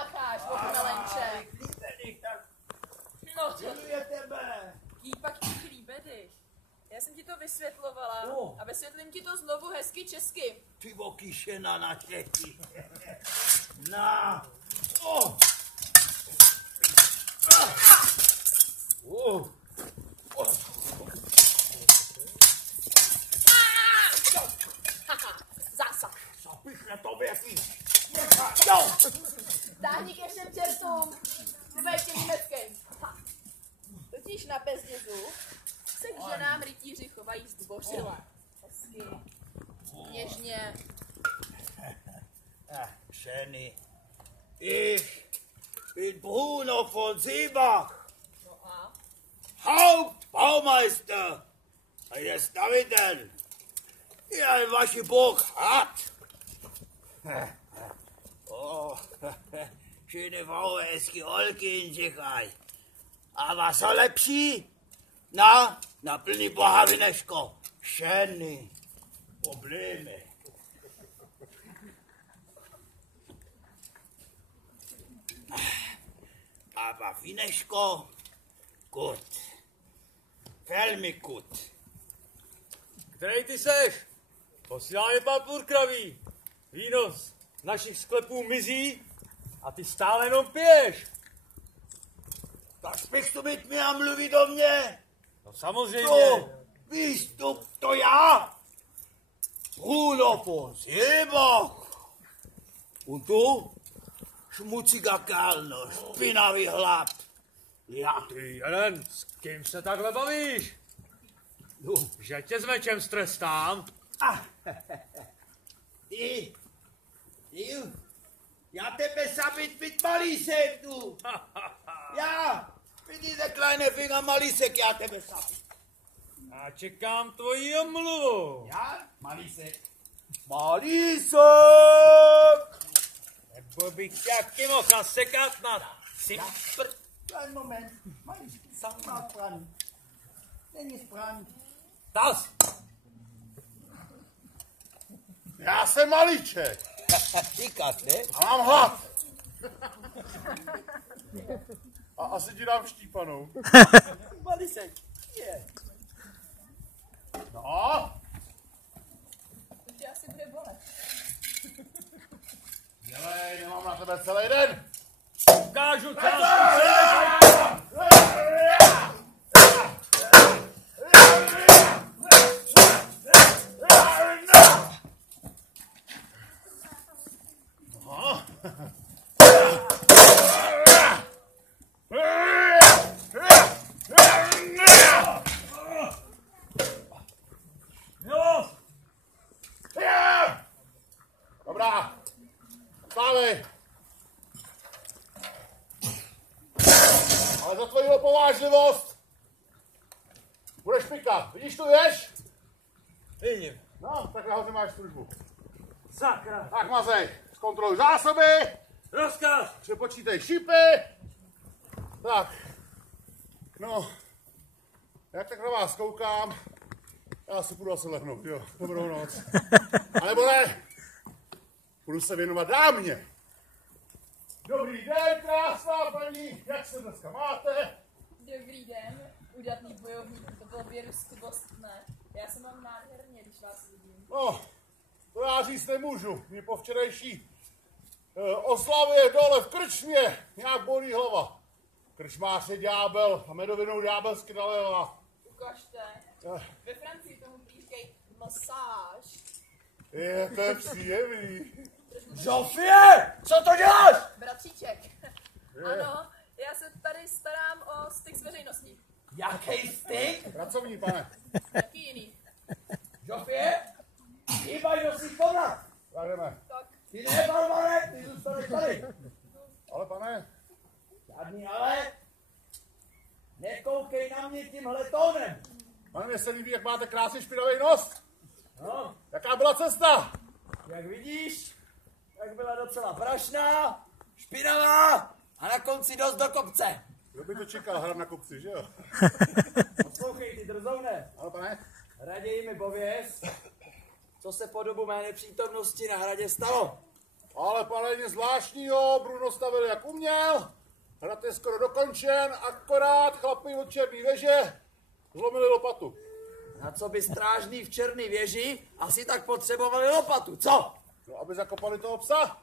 Macháš, okmelenče. No to... Kýpak ti chlíbedy. Já jsem ti to vysvětlovala a vysvětlím ti to znovu hezky česky. Ty okýšena na Čechy. Na. Zásah. Zapich na to věcí. Táhni ke všem čertům. Třeba ještě německým. Totiž na Bezdězu se k ženám rytíři chovají zdvořile. Hezky. Něžně. Schöne. Ich bin Bruno von Seebach. No a? Hauptbaumeister eines Daviden. Ja, in vaši Burg hat. Schöne Frau, hezky holky inčekaj. A was so lepší? Na plný boha Vineško. Schöne problémy. Aber Vineško, gut. Velmi gut. Který ty seš? Posíláme pan Purkravý. Víno z našich sklepů mizí a ty stále jenom piješ. Tak spíš tu být mě a mluvit do mě. No samozřejmě. To, výstup, to já. Bruno von Seebach. Und du? Schmutziger Kerl, no, špinavý hlad. Ja. Ty jeden, s kým se takhle bavíš? Že tě s mečem strestám. Ty, já tebe zabit malísek, tu. Já, vidíš, kleine Finger malísek, já tebe zabit. Já čekám tvoji omluvu. Já? Malísek. Malísek! Nebo bych tě taky mohl sekat na simpr. Kleinen Moment, mein Sandbrand. Dennis Brand. Tas! Já jsem malíček. Říkat, ne? A mám hlad. A asi ti dám štípanou. Malísek, je. No, To tě asi bude bolet. dělej, nemám na tebe celý den. Ukážu část. Dobrá, stávej. Ale za tvoji povážlivost budeš pikat. Vidíš tu věž? Vidím. No, tak nahoře máš službu. Sakra. Tak mazej, zkontroluj zásoby, Rozkaz. přepočítej šípy. Tak, no, jak tak na vás koukám, já si půjdu asi lehnout, jo, dobrou noc. A nebo ne, budu se věnovat dámě. Dobrý den, krásná paní, jak se dneska máte? Dobrý den, udatný bojovník, to bylo věruskivost, ne? Já se mám nádherně, když vás vidím. No, to já říct nemůžu, mě po včerejší oslavě dole v krčmě nějak bolí hlava. Krčmář je ďábel a medovinou ďábelsky nalévá. Ukažte. Ve Francii tomu říkají masáž. Je to příjemný. Žofie, co to děláš? Bratříček. Ano, já se tady starám o styk s veřejností. Jaký styk? Pracovní, pane. Jaký jiný? Žofie, hýbaj do svých komnat. Tak jdeme. Tak, Ty ne, Barbare, ty zůstaneš tady. Ale pane, Žádný ale. Nekoukej na mě tímhle tónem. pane, mně se líbí, jak máte krásně špinavý nos. No, Jaká byla cesta? jak vidíš, tak byla docela prašná, špinavá a na konci dost do kopce. Kdo by to čekal, hrát na kopci, že jo? Poslouchej, ty drzoune, Ale pane, raději mi pověz, co se po dobu mé nepřítomnosti na hradě stalo. Ale pane, nic zvláštního, Bruno stavil jak uměl. Hrad je skoro dokončen, akorát chlapi od Černý věže zlomili lopatu. Na co by strážný v Černý věži asi tak potřebovali lopatu, co? No, aby zakopali toho psa.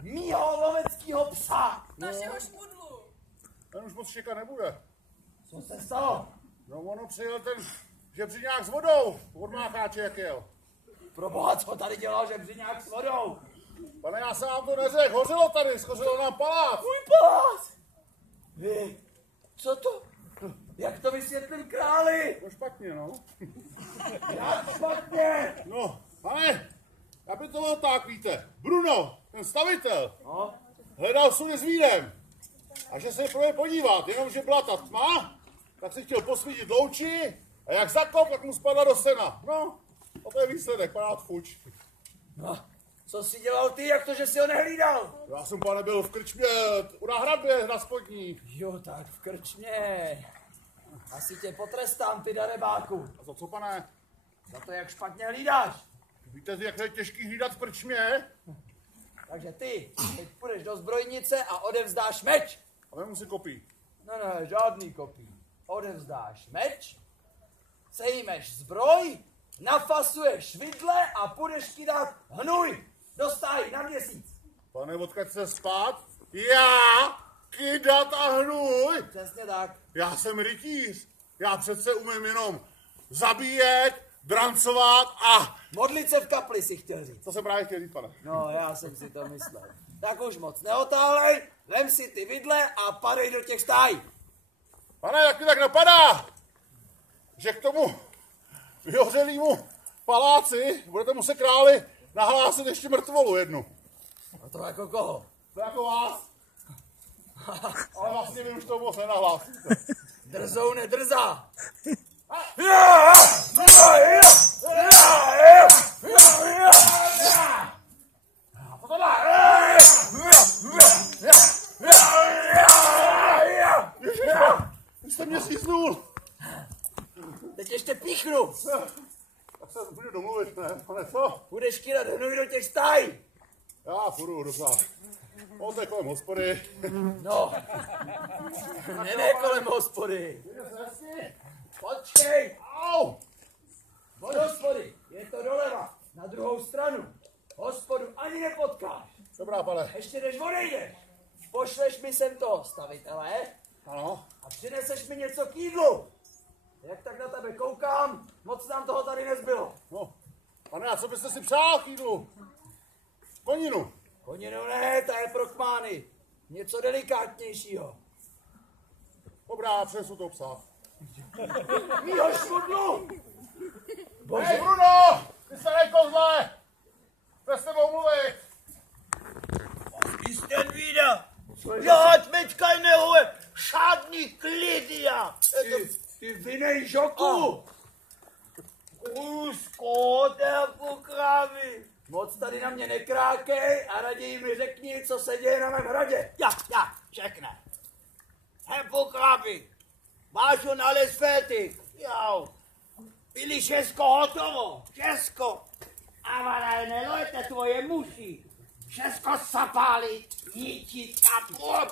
Mýho loveckýho psa! Našeho šmudlu. Ten už moc štěkat nebude. Co se stalo? No ono přijel ten žebřiňák s vodou, od mácháče jak jel. Proboha, co tady dělal žebřiňák s vodou? Pane, já jsem vám to neřekl, hořelo tady, schořelo nám palác. Můj palác! Vy, co to? Jak to vysvětlím králi? No špatně, no. Jak špatně? No, pane, já by to bylo tak, víte. Bruno, ten stavitel, No, hledal sudy s vínem. A že se pro ně podívat, jenomže byla ta tma, tak si chtěl posvítit louči a jak zakop, tak mu spadla do sena. No, a to je výsledek, panát fuč. no, co jsi dělal ty, jak to, že jsi ho nehlídal? Já jsem, pane, byl v krčmě na hradbě na spodní. Jo, tak v krčmě. Asi tě potrestám, ty darebáku. A za co, pane? Za to, jak špatně hlídáš. Víte, jak je těžký hlídat v krčmě? Takže ty teď půjdeš do zbrojnice a odevzdáš meč. A vemu si kopí. Ne, žádný kopí. Odevzdáš meč, sejmeš zbroj, nafasuješ vidle a půjdeš kydat hnůj do stájí na měsíc. Pane, odkud se spát? Já kydat a hnůj? Přesně tak. Já jsem rytíř. Já přece umím jenom zabíjet, drancovat a... Modlit se v kapli si chtěl říct. Co jsem právě chtěl říct, pane? No, já jsem si to myslel. Tak už moc neotálej, vem si ty vidle a padej do těch stájí. Pane, jak mi tak napadá, že k tomu vyhořelýmu paláci budete muset králi nahlásit ještě mrtvolu jednu. A to jako koho? To jako vás. Ale vlastně vy už to moc nenahlásíte. Drzou nedrzá. A to dá. Vy jste mě slíznul. Teď ještě píchnu. Tak se budu domluvit, ne, pane, co? Budeš kydat hnůj do těch stájí. Já půjdu docela. On je kolem hospody. No, ne kolem hospody. Počkej. Au! Od hospody, je to doleva, na druhou stranu. Hospodu ani nepotkáš. Dobrá, pane. Ještě než odejdeš, pošleš mi sem toho stavitele Ano. a přineseš mi něco k jídlu. Jak tak na tebe koukám, moc nám toho tady nezbylo. No. Pane, a co byste si přál k jídlu? Koninu. Koninu ne, ta je pro kmány. Něco delikátnějšího. Dobrá, přinesu toho psa. Mýho šmudlu! Hej, Bruno! Ty staré kozle! Chce s tebou mluvit. Jste vída! Já mečkaj nehuje! Šádný klid já! Ty vinej žoku! Úzko, krávy! Moc tady na mě nekrákej a raději mi řekni, co se děje na mém hradě. Ja, řekne. Krávy, máš ho nalez fertig. Jo. Byli všechno hotovo, všechno. Ale nelojte tvoje muši. Všechno zapálit, ničit a půl.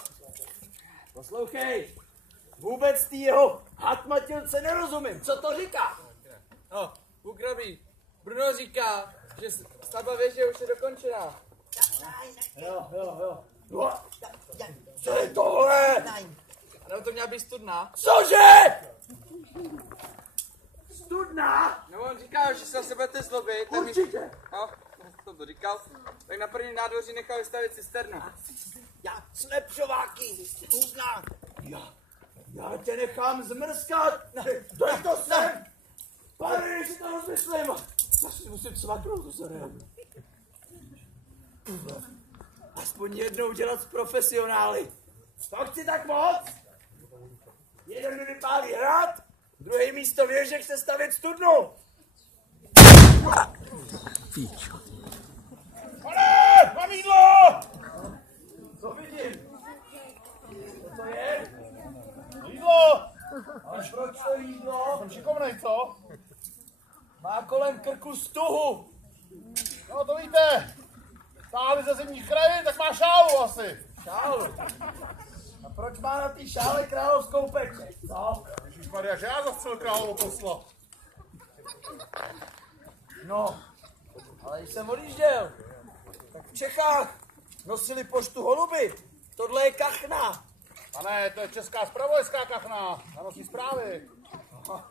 Poslouchej, vůbec ty jeho hatmatilce nerozumím. Co to říká? No, Půkrabí, Bruno říká, že stavba věže už je dokončená. Jo. No, co je tohle? No to měla být studna. Cože? Studna? No on říkal, že se budete zlobit. tak Určitě. No, jsem to říkal. Tak na prvním nádvoří nechal vystavit cisternu. Ja, slepšováky, uzná. Já tě nechám zmrskat. Dej to sem. Pane, si to rozmyslím. Já si musím cvaknout tu seriálu. Aspoň jednou dělat s profesionály. To chci tak moc. Jeden mi vypálí hrad, druhý místo věže chce stavět studnu. Pane, mám jídlo! Co vidím? Co to je? Jídlo! A proč to jídlo? Jsem šikovnej, co? Má kolem krku stuhu. No to víte, Stáli ze zimních krajin, tak má šálu asi. Šálu. A proč má na té šále královskou pečeť, co? Ježišmarja, že já zastřel královo posla. No, ale když jsem odjížděl, tak v Čechách nosili poštu holuby. Tohle je kachna. Pane, to je česká zpravodajská kachna. A nosí zprávy. Aha.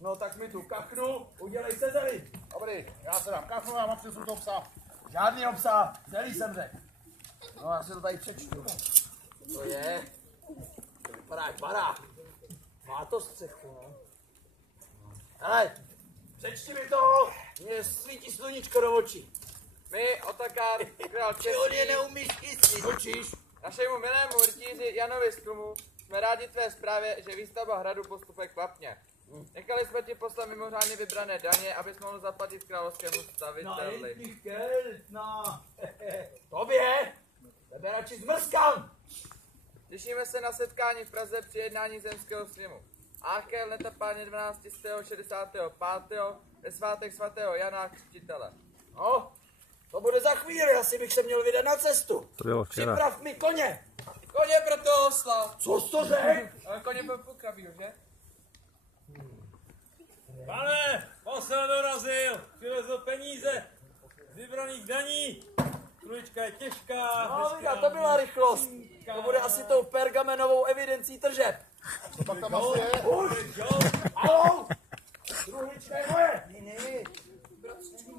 No tak mi tu kachnu, udělej se zelí. Dobrý, já se dám kachnu a mám přesu toho psa. Žádný psa, zelí jsem řekl. No já si to tady přečtu. To je... To vypadá jak barák. Má to střechu, no. Hele, přečti mi to, mě svítí sluníčko do očí. My, Otakar, král Ty on je Český, neumíš chytit. Učíš? našemu milému rytíři Janovi Stumu, jsme rádi tvé zprávě, že výstavba hradu postupuje kvapně. Nechali jsme ti poslat mimořádně vybrané daně, abys mohl zaplatit královskému staviteli. No. Tobě? Tebe radši zmrskám. Těšíme se na setkání v Praze při jednání zemského sněmu. Áchel netapálně 12.65. ve svátek svatého Jana Křtitele. No, to bude za chvíli, asi bych se měl vydat na cestu. To bylo včera. Připrav mi koně. Koně pro toho oslav. Co jsi to řekl? Ale koně pro půlkravího, že? Pane, posel dorazil, přivezl peníze z vybraných daní. Trulička je těžká. No, vida, to byla rychlost. To bude asi tou pergamenovou evidencí tržeb. To pak tam asi je. Už! Halou! Truhlička je moje! Ne. Trošičku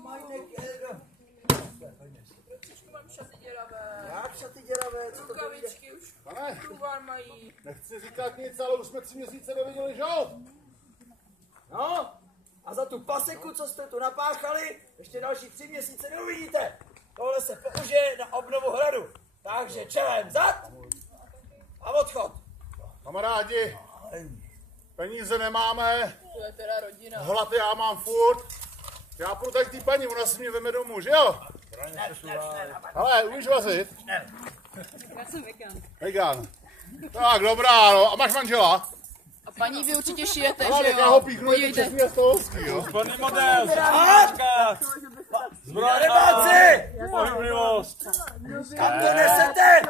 mám šaty děravé. Jak šaty děravé? Co to bude? Rukavičky už Pane, průvar mají. nechci říkat nic, ale už jsme 3 měsíce neviděli žolt. No, a za tu paseku, co jste tu napáchali, ještě další 3 měsíce neuvidíte. Tohle se použije na obnovu hradu. Takže čelem zad a odchod. Kamarádi, peníze nemáme, To je teda rodina. hlad já mám furt. Já půjdu tady k té paní, ona si mě veme domů, že jo? Ale umíš vařit? Já jsem vegan. Vegan. Tak, dobrá, no. A máš manžela? A paní vy určitě šijete, Ale že tak já ho jo? píchnu, je to čestný a stolovský, jo? Spadný model, Rybáci! pohyblivost. Kam to nesete?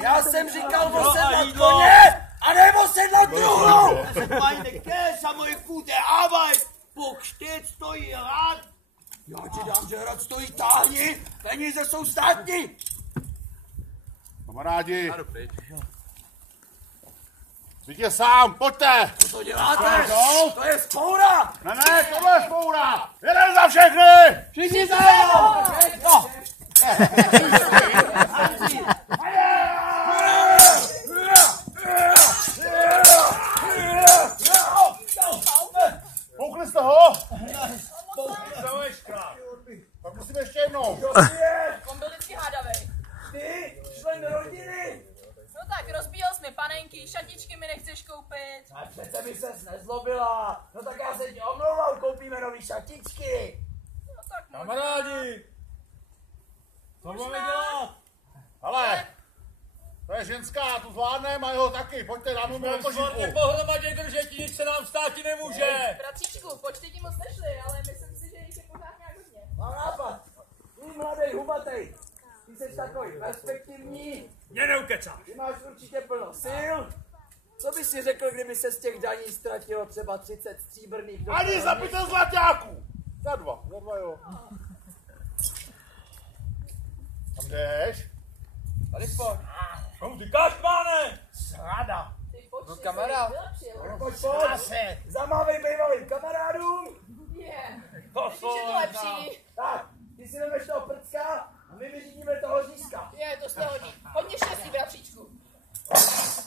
Já jsem říkal osedlat koně a ne osedlat druhou! Meine Käse, moje gute Arbeit. Buch steht, stojí rád. Já ti dám, že hrad stojí, táhni, peníze jsou státní! Kamarádi. Vidíte sám, pojďte! Co to děláte? To je spoura! Ne, tohle je spoura! Jeden za všechny! Všichni za mnou! No. Poukli jste ho? Tak musíme ještě jednou. On byl vždycky hádavej. Ty, člen rodiny! No tak, rozbíjel jsi mi panenky, šatičky mi nechceš koupit. A přece by ses nezlobila. No tak já se ti omlouvám, koupíme nový šatičky. No tak možná. Kamarádi, co máme dělat? Ale, to je ženská, tu zvládneme a jeho taky. Pojďte, dáme mu jako Svorně živku. pohromadě držet, nic se nám státi nemůže. Bratříčku, počty ti moc nešly, ale myslím si, že jich je pořád nějak hodně. Mám nápad. Ty mladej, hubatej. Ty jsi takový perspektivní. Mě neukecáš. Ty máš určitě plno sil. Co bys si řekl, kdyby se z těch daní ztratilo třeba 30 stříbrných Ani za 5 zlaťáků. Za 2 jo. Tam jdeš? Tady pojď. Komu říkáš, páne? Srada. Ty počty No, kamarád. Pojď, zamávej bývalým kamarádům. Je. To Myslíš, že to lepší? Tak, ty si vemeš toho prcka a my vyřídíme toho řízka. Je, to z toho hodí. Hodně štěstí, bratříčku.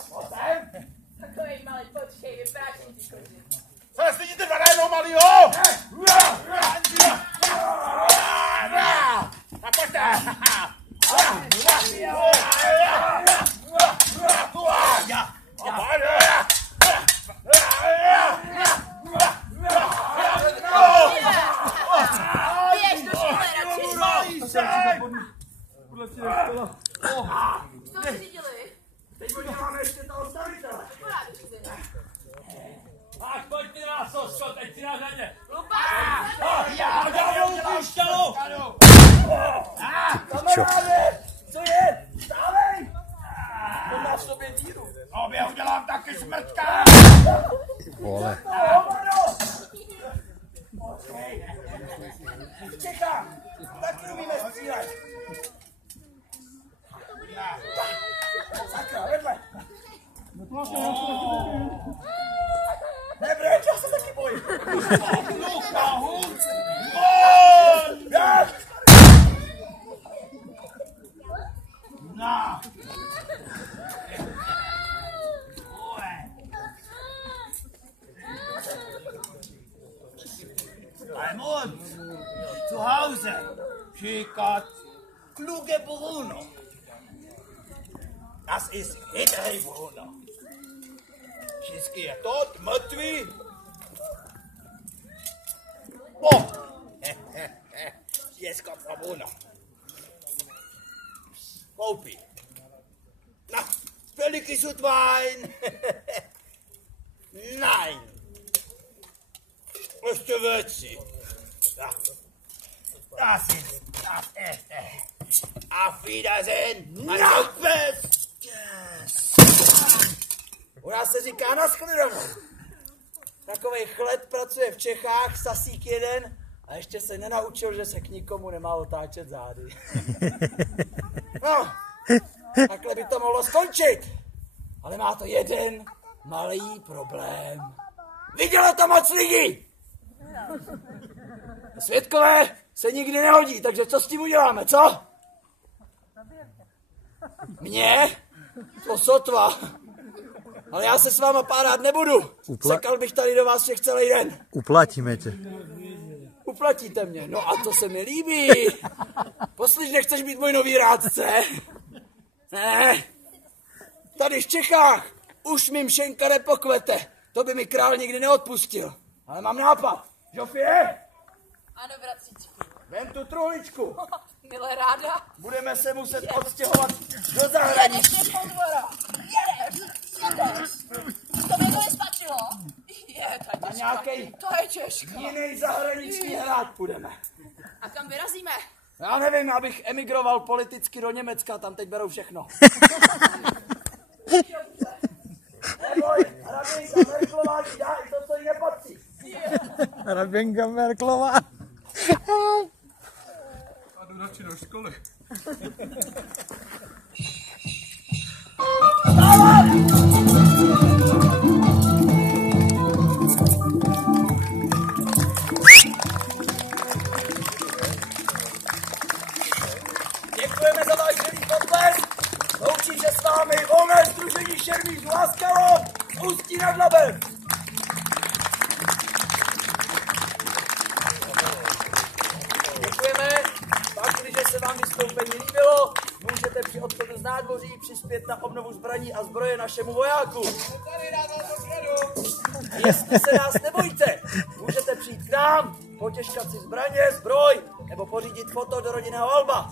Potem? Takovej malý, počkej, vypráčím ti koži. Co nestydíte dva najednou, malýho? Tak pojďte. Běž do školy, radši. Co vyřídili? Teď podíváme ještě toho stavitele. Porádu řízení. Máš, pojď ty na sosko, teď si na řadě. Lupa! Já dělám pišťalu. Čo? taky smrtká! Vole. V Čechách taky umíme střílet. Sakra, vedle. Nebreč, já se taky bojím. Luka, hůř! No. Raimund, zu Hause. Schickert, kluge Bruno. Das ist Hitler Bruno. Všechny je tot, mrtvý. Jesko pro Bruno. Koupí. Na, veliký sud Wein. Nein. Ještě věci. Ja. Das ist das Erste. Auf Wiedersehen, mein Rückwärts. Yes. U nás se říká naschledanou. Takovej chlep pracuje v Čechách, sasík jeden, a ještě se nenaučil, že se k nikomu nemá otáčet zády. No, takhle by to mohlo skončit. Ale má to jeden malý problém. Vidělo to moc lidí! Svědkové se nikdy nehodí, takže co s tím uděláme, co? Mně? To sotva. Ale já se s váma párat nebudu. Sekal bych tady do vás všech celý den. Uplatíme tě. Uplatíte mě, no a to se mi líbí. Poslyš, nechceš být můj nový rádce? Ne. Tady v Čechách už mi mšenka nepokvete. To by mi král nikdy neodpustil. Ale mám nápad. Žofie? Ano, bratříčku. Vem tu truhličku. Milé ráda. Budeme se muset odstěhovat do zahraničí. Jedeš po dvora. Jedeš. To mi to nespačilo. Je, to je Na těžké. nějakej To je těžké. jiný zahraniční hrát pudeme. A kam vyrazíme? Já nevím, abych emigroval politicky do Německa, tam teď berou všechno. Neboj, hraběnka Merklová ti dá i to, co jí nepatří. Hraběnka Merklová. A jdu radši do školy. Děkujeme za váš živý potlesk. Loučí se s vámi volné sdružení šermířů Laskalo z Ústí nad Labem. Děkujeme. Pak, když se vám vystoupení líbilo, můžete při odchodu z nádvoří přispět na obnovu zbraní a zbroje našemu vojáku. Jestli se nás nebojíte, můžete přijít k nám, potěžkat si zbraně, zbroj, nebo pořídit foto do rodinného alba.